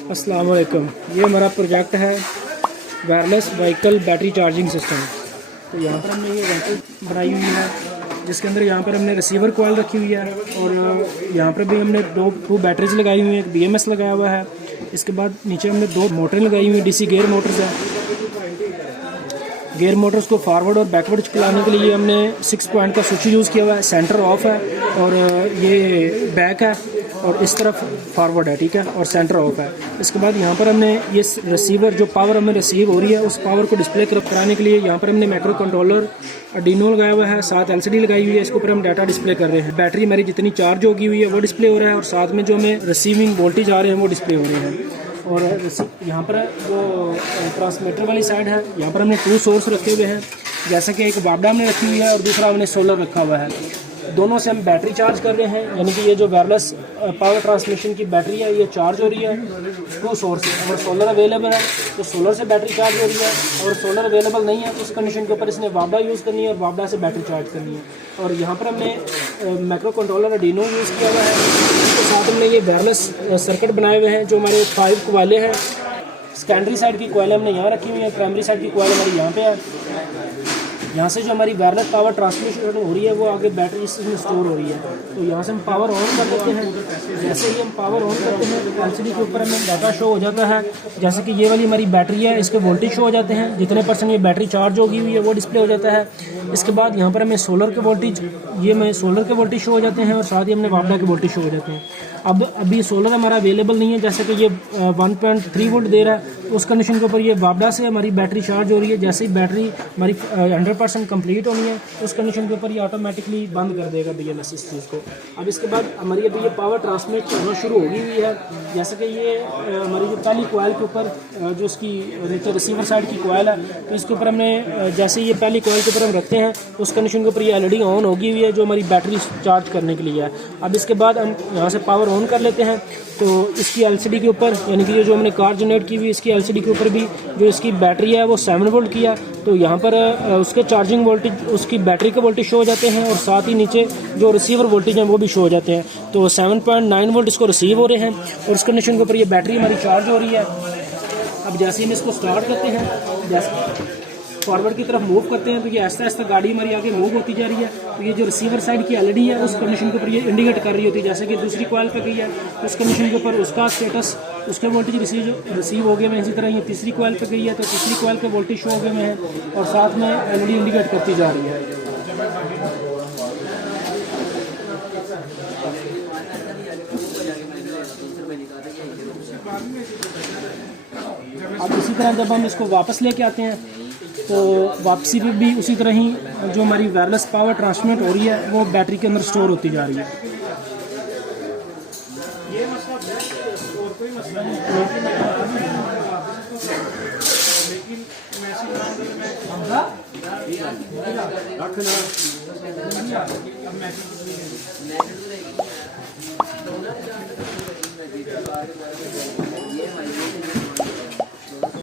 अस्सलाम वालेकुम। ये हमारा प्रोजेक्ट है wireless vehicle battery charging system. तो यहाँ पर हमने ये व्हीकल बनाई हुई है जिसके अंदर यहाँ पर हमने रिसीवर कॉइल रखी हुई है और यहाँ पर भी हमने दो बैटरीज लगाई हुई हैं, एक BMS लगाया हुआ है। इसके बाद नीचे हमने दो मोटरें लगाई हुई हैं, DC गेयर मोटर्स है। गेयर मोटर्स को फॉरवर्ड और बैकवर्ड चलाने के लिए हमने 6 पॉइंट का स्विच यूज़ किया हुआ है। सेंटर ऑफ है और ये बैक है और इस तरफ फॉरवर्ड है, ठीक है, और सेंटर ऑफ है। इसके बाद यहाँ पर हमने ये रिसीवर जो पावर हमें रिसीव हो रही है उस पावर को डिस्प्ले कराने के लिए यहाँ पर हमने माइक्रो कंट्रोलर आर्डिनो लगाया हुआ है, साथ LCD लगाई हुई है। इसके ऊपर हम डाटा डिस्प्ले कर रहे हैं। बैटरी हमारी जितनी चार्ज होगी हुई है वो डिस्प्ले हो रहा है और साथ में जो हमें रिसीविंग वोल्टेज आ रहे हैं वो डिस्प्ले हो रहे हैं। और यहाँ पर जो ट्रांसमीटर वाली साइड है यहाँ पर हमने 2 सोर्स रखे हुए हैं, जैसे कि एक वापडा हमने रखी हुई है और दूसरा हमने सोलर रखा हुआ है। दोनों से हम बैटरी चार्ज कर रहे हैं, यानी कि ये जो वायरलेस पावर ट्रांसमिशन की बैटरी है ये चार्ज हो रही है 2 सोर्स से। अगर सोलर अवेलेबल है तो सोलर से बैटरी चार्ज हो रही है, और सोलर अवेलेबल नहीं है तो उस कंडीशन के ऊपर इसने वापडा यूज़ करनी है और वापडा से बैटरी चार्ज करनी है। और यहाँ पर हमने माइक्रो कंट्रोलर आर्डिनो यूज़ किया हुआ है। इसके साथ हमने ये वायरलेस सर्किट बनाए हुए हैं जो हमारे 5 कोयले हैं। सेकेंडरी साइड की कोयल हमने यहाँ रखी हुई है, प्राइमरी साइड की कोयल हमारी यहाँ पे है। यहाँ से जो हमारी वायरलेस पावर ट्रांसमिशन हो रही है वो आगे बैटरी इसमें स्टोर हो रही है। तो यहाँ से हम पावर ऑन कर देते हैं। जैसे ही हम पावर ऑन करते हैं तो LCD के ऊपर हमें डाटा शो हो जाता है, जैसे कि ये वाली हमारी बैटरी है, इसके वोल्टेज शो हो जाते हैं, जितने % ये बैटरी चार्ज होगी हुई है वो डिस्प्ले हो जाता है। इसके बाद यहाँ पर हमें सोलर के वोल्टेज सोलर के वोल्टेज शो हो जाते हैं और साथ ही हमने वापडा के वोल्टेज शो हो जाते हैं। अब अभी सोलर हमारा अवेलेबल नहीं है, जैसे कि ये 1.3 वोल्ट दे रहा है, तो उस कंडीशन के ऊपर ये वापडा से हमारी बैटरी चार्ज हो रही है। जैसे ही बैटरी हमारी 100% कंप्लीट होनी है उस कंडीशन के ऊपर ये ऑटोमेटिकली बंद कर देगा BMS इस चीज़ को। अब इसके बाद हमारी अभी ये पावर ट्रांसमिट होना शुरू होगी हुई है। जैसे कि ये हमारी जो पहली कोयल के ऊपर जो इसकी नीचे रिसीवर साइड की कोयल है, तो इसके ऊपर हमने जैसे ये पहली कोयल के ऊपर हम रखते हैं उस कंडीशन के ऊपर ये LED ऑन होगी हुई है जो हमारी बैटरी चार्ज करने के लिए है। अब इसके बाद हम यहाँ से पावर ऑन कर लेते हैं तो इसकी LCD के ऊपर, यानी कि ये जो हमने कार जनरेट की हुई इसकी LCD के ऊपर भी जो इसकी बैटरी है वो 7 वोल्ट की है। तो यहाँ पर उसके चार्जिंग वोल्टेज उसकी बैटरी के वोल्टेज शो हो जाते हैं और साथ ही नीचे जो रिसीवर वोल्टेज हैं वो भी शो हो जाते हैं। तो 7.9 वोल्ट इसको रिसीव हो रहे हैं और उस कंडीशन के ऊपर ये बैटरी हमारी चार्ज हो रही है। अब जैसे हम इसको स्टार्ट करते हैं, जैसे फॉरवर्ड की तरफ मूव करते हैं तो ये आहिस्ता आहिस्ता गाड़ी हमारी आगे मूव होती जा रही है। तो ये जो रिसीवर साइड की LED है उस कंडीशन के ऊपर ये इंडिकेट कर रही होती है, जैसे कि दूसरी कॉइल पे गई है उस कंडीशन के ऊपर उसका स्टेटस, उसके वोल्टेज रिसीव हो गए हैं। इसी तरह ये तीसरी कॉइल पे गई है तो तीसरी कॉइल के वोल्टेज शो हो गए हैं और साथ में LED इंडिकेट करती जा रही है। अब इसी तरह जब हम इसको वापस लेके आते हैं तो वापसी पे भी उसी तरह ही जो हमारी वायरलेस पावर ट्रांसमिट हो रही है वो बैटरी के अंदर स्टोर होती जा रही है।